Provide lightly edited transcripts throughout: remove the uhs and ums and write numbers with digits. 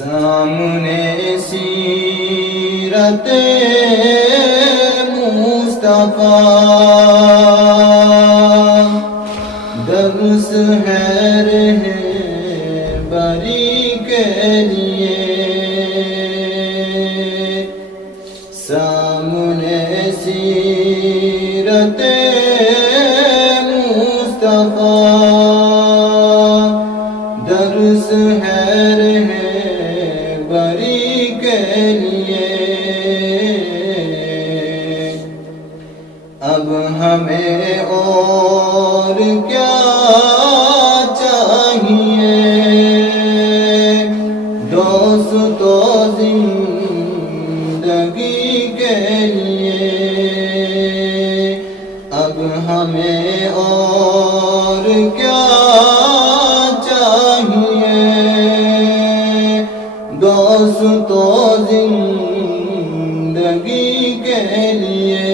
سامنے سیرت مصطفیٰ درس ہے رہبری کے لیے، سامنے سیرت مصطفیٰ درس ہے رہبری کے لیے۔ اب ہمیں اور کیا چاہیے، دوستو زندگی کے لیے۔ اب ہمیں اور کیا چاہیے، دوستو زندگی کے لیے۔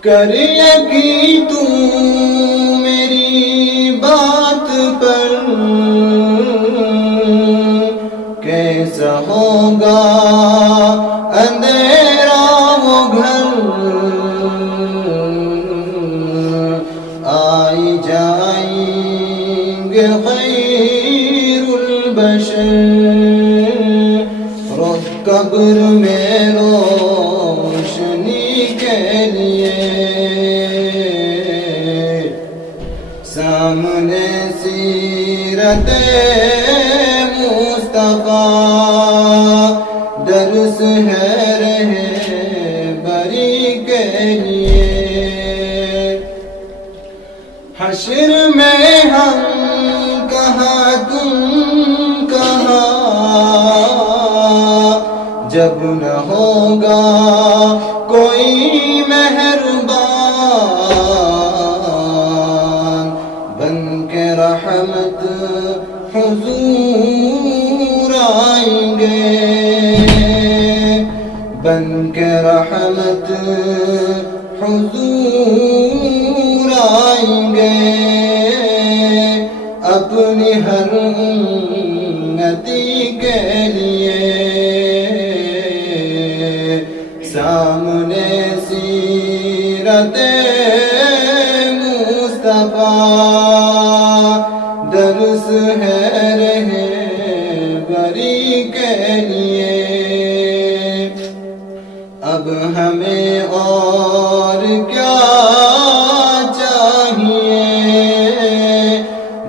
کر یقین تو میری بات پر، کیسا ہوگا اندھیرا وہ گھر، آئی جائیں گے خیر البشر، قبر میں روشنی کے لیے۔ سامنے سیرت مصطفیٰ درس ہے رہبری کے لیے۔ حشر میں ہم کہاں تم کہاں، جب نہ ہوگا کوئی مہربان، بن کے رحمت حضور آئیں گے، بن کے رحمت حضور آئیں گے، اپنی ہر امتی کے لیے۔ سامنے سیرت مصطفیٰ درس ہے رہبری کے لیے۔ اب ہمیں اور کیا چاہیے،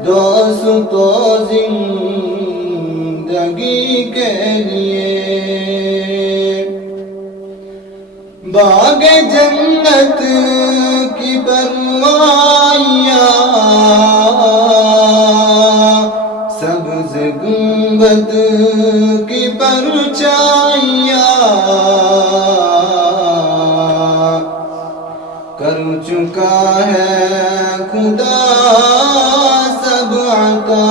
دوستو زندگی کے لیے۔ باغ جنت کی پروائیاں، سبز گنبد کی پرچھائیاں، کر چکا ہے خدا سب عطا،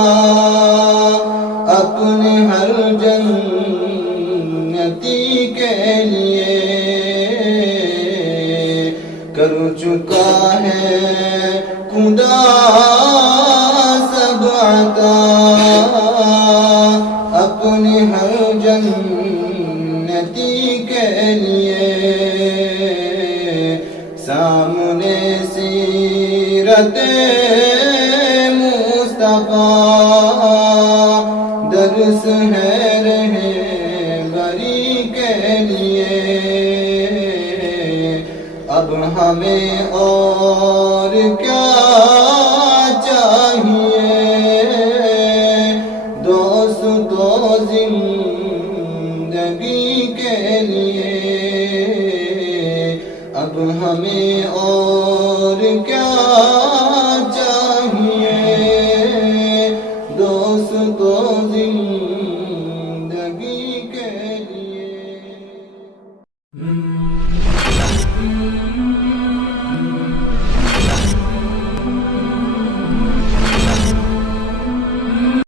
اپنے ہر جنتی کے لیے۔ کر چکا ہے خدا سب عطا، اپنے ہر جنتی کے لیے۔ سامنے سیرت مصطفیٰ درس ہے رہبری کے لیے۔ اب ہمیں اور کیا چاہیے، دوستو زندگی کے لیے۔ اب ہمیں اور